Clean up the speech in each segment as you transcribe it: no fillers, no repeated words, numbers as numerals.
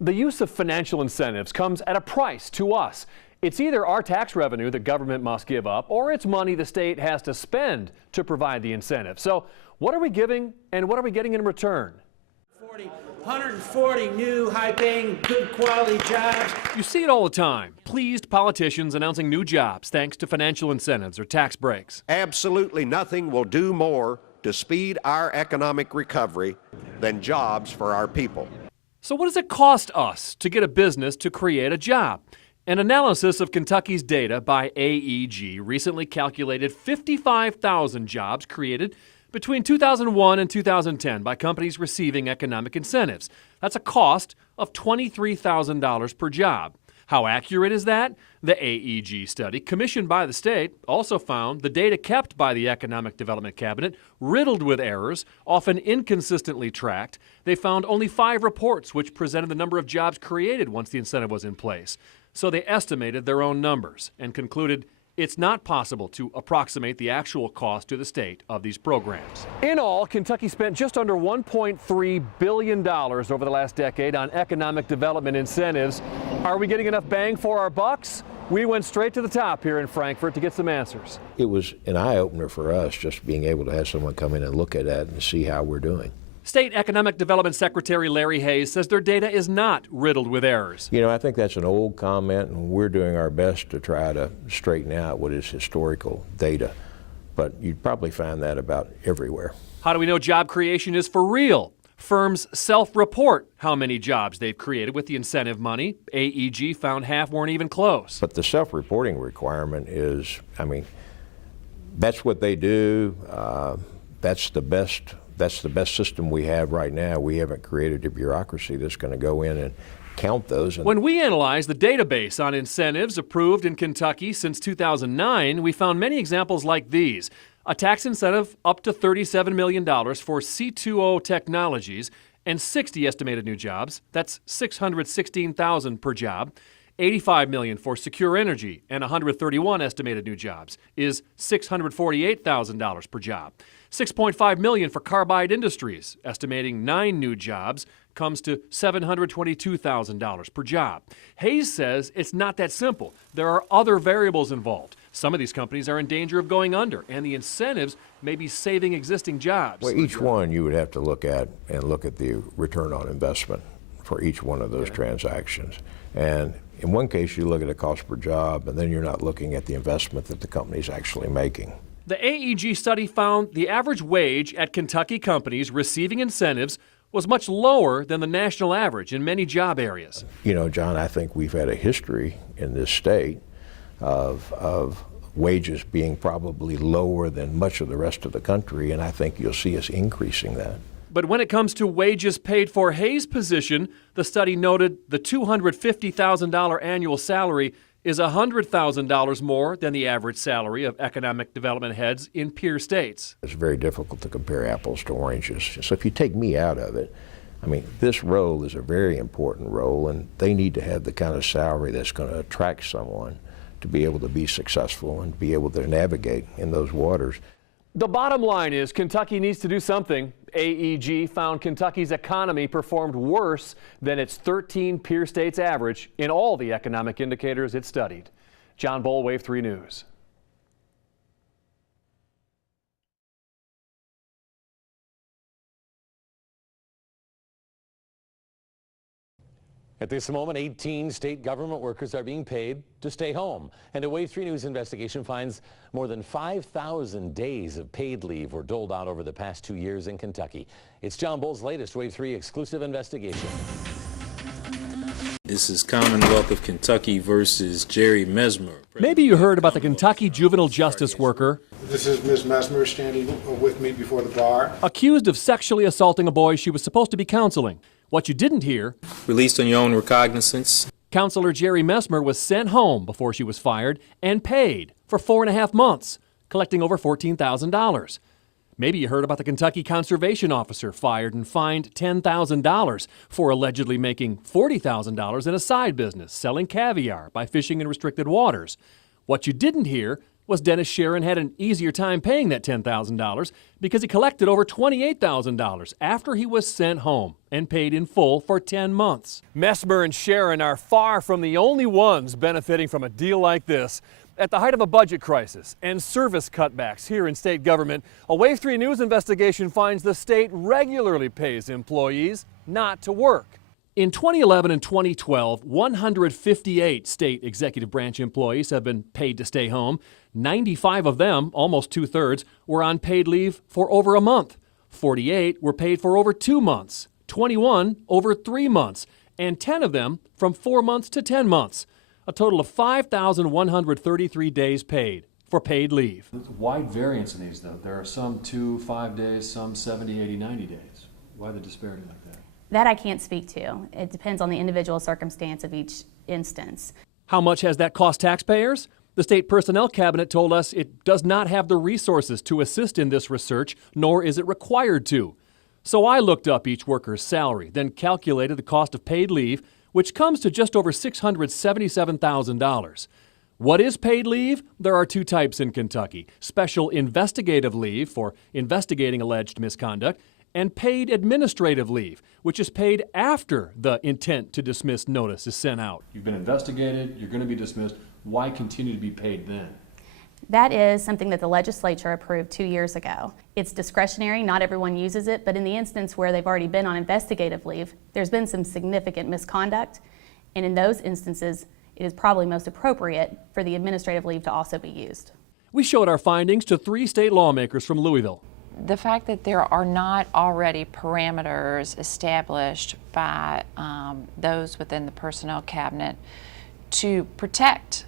The use of financial incentives comes at a price to us. It's either our tax revenue that government must give up, or it's money the state has to spend to provide the incentive. So what are we giving and what are we getting in return? 140 new, high-paying, good quality jobs. You see it all the time. Pleased politicians announcing new jobs thanks to financial incentives or tax breaks. Absolutely nothing will do more to speed our economic recovery than jobs for our people. So what does it cost us to get a business to create a job? An analysis of Kentucky's data by AEG recently calculated 55,000 jobs created between 2001 and 2010 by companies receiving economic incentives. That's a cost of $23,000 per job. How accurate is that? The AEG study, commissioned by the state, also found the data kept by the Economic Development Cabinet riddled with errors, often inconsistently tracked. They found only 5 reports which presented the number of jobs created once the incentive was in place. So they estimated their own numbers and concluded it's not possible to approximate the actual cost to the state of these programs. In all, Kentucky spent just under $1.3 billion over the last decade on economic development incentives. Are we getting enough bang for our bucks? We went straight to the top here in Frankfort to get some answers. It was an eye-opener for us just being able to have someone come in and look at that and see how we're doing. State Economic Development Secretary Larry Hayes says their data is not riddled with errors. You know, I think that's an old comment, and we're doing our best to try to straighten out what is historical data. But you'd probably find that about everywhere. How do we know job creation is for real? Firms self-report how many jobs they've created with the incentive money. AEG found half weren't even close. But the self-reporting requirement is, I mean, that's what they do. That's the best system we have right now. We haven't created a bureaucracy that's going to go in and count those. When we analyzed the database on incentives approved in Kentucky since 2009, we found many examples like these. A tax incentive up to $37 million for C2O technologies and 60 estimated new jobs. That's $616,000 per job. $85 million for secure energy and 131 estimated new jobs is $648,000 per job. $6.5 million for Carbide Industries, estimating 9 new jobs, comes to $722,000 per job. Hayes says it's not that simple. There are other variables involved. Some of these companies are in danger of going under, and the incentives may be saving existing jobs. Well, each one you would have to look at and look at the return on investment for each one of those transactions. And in one case, you look at a cost per job, and then you're not looking at the investment that the company's actually making. The AEG study found the average wage at Kentucky companies receiving incentives was much lower than the national average in many job areas. You know, John, I think we've had a history in this state of wages being probably lower than much of the rest of the country, and I think you'll see us increasing that. But when it comes to wages paid for Hayes' position, the study noted the $250,000 annual salary is $100,000 more than the average salary of economic development heads in peer states. It's very difficult to compare apples to oranges. So if you take me out of it, I mean, this role is a very important role, and they need to have the kind of salary that's going to attract someone to be able to be successful and be able to navigate in those waters. The bottom line is Kentucky needs to do something. AEG found Kentucky's economy performed worse than its 13 peer states average in all the economic indicators it studied. John Bull, Wave 3 News. At this moment, 18 state government workers are being paid to stay home. And a Wave 3 News investigation finds more than 5,000 days of paid leave were doled out over the past 2 years in Kentucky. It's John Bull's latest Wave 3 exclusive investigation. This is Commonwealth of Kentucky versus Jerry Mesmer. Maybe you heard about the Kentucky juvenile justice worker. This is Ms. Mesmer standing with me before the bar. Accused of sexually assaulting a boy she was supposed to be counseling. What you didn't hear, Released on your own recognizance. Counselor Jerry Mesmer was sent home before she was fired and paid for 4.5 months, collecting over $14,000. Maybe you heard about the Kentucky conservation officer fired and fined $10,000 for allegedly making $40,000 in a side business, selling caviar by fishing in restricted waters. What you didn't hear, was Dennis Sharon had an easier time paying that $10,000 because he collected over $28,000 after he was sent home and paid in full for 10 months. Messmer and Sharon are far from the only ones benefiting from a deal like this. At the height of a budget crisis and service cutbacks here in state government, a Wave 3 News investigation finds the state regularly pays employees not to work. In 2011 and 2012, 158 state executive branch employees have been paid to stay home. 95 of them, almost 2/3, were on paid leave for over a month. 48 were paid for over 2 months, 21 over 3 months, and 10 of them from 4 months to 10 months. A total of 5,133 days paid for paid leave. There's a wide variance in these, though. There are some 2, 5 days, some 70, 80, 90 days. Why the disparity like that? That I can't speak to. It depends on the individual circumstance of each instance. How much has that cost taxpayers? The State Personnel Cabinet told us it does not have the resources to assist in this research, nor is it required to. So I looked up each worker's salary, then calculated the cost of paid leave, which comes to just over $677,000. What is paid leave? There are 2 types in Kentucky: special investigative leave for investigating alleged misconduct, and paid administrative leave, which is paid after the intent to dismiss notice is sent out. You've been investigated, you're going to be dismissed. Why continue to be paid then? That is something that the legislature approved 2 years ago. It's discretionary, not everyone uses it, but in the instance where they've already been on investigative leave, there's been some significant misconduct, and in those instances, it is probably most appropriate for the administrative leave to also be used. We showed our findings to 3 state lawmakers from Louisville. The fact that there are not already parameters established by those within the Personnel Cabinet to protect,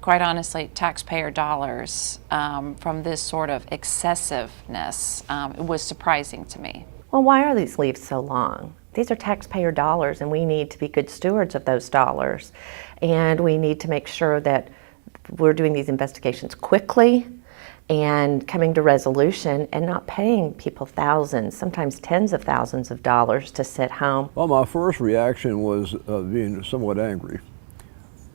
quite honestly, taxpayer dollars from this sort of excessiveness was surprising to me. Well, why are these leaves so long? These are taxpayer dollars, and we need to be good stewards of those dollars. And we need to make sure that we're doing these investigations quickly and coming to resolution and not paying people thousands, sometimes tens of thousands of dollars to sit home. Well, my first reaction was being somewhat angry.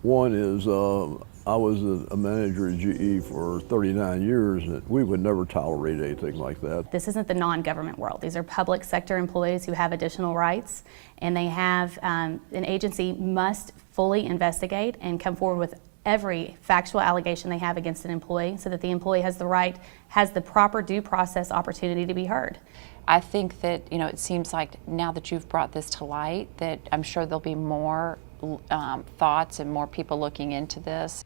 One is I was a manager at GE for 39 years, and we would never tolerate anything like that. This isn't the non-government world. These are public sector employees who have additional rights, and they have, an agency must fully investigate and come forward with every factual allegation they have against an employee so that the employee has the proper due process opportunity to be heard. I think that, it seems like now that you've brought this to light, that I'm sure there'll be more thoughts and more people looking into this.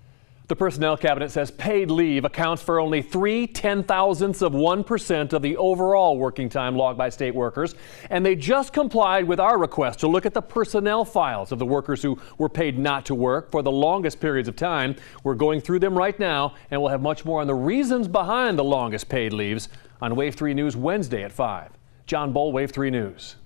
The Personnel Cabinet says paid leave accounts for only 0.3% of the overall working time logged by state workers, and they just complied with our request to look at the personnel files of the workers who were paid not to work for the longest periods of time. We're going through them right now, and we'll have much more on the reasons behind the longest paid leaves on Wave 3 News Wednesday at 5. John Bull, Wave 3 News.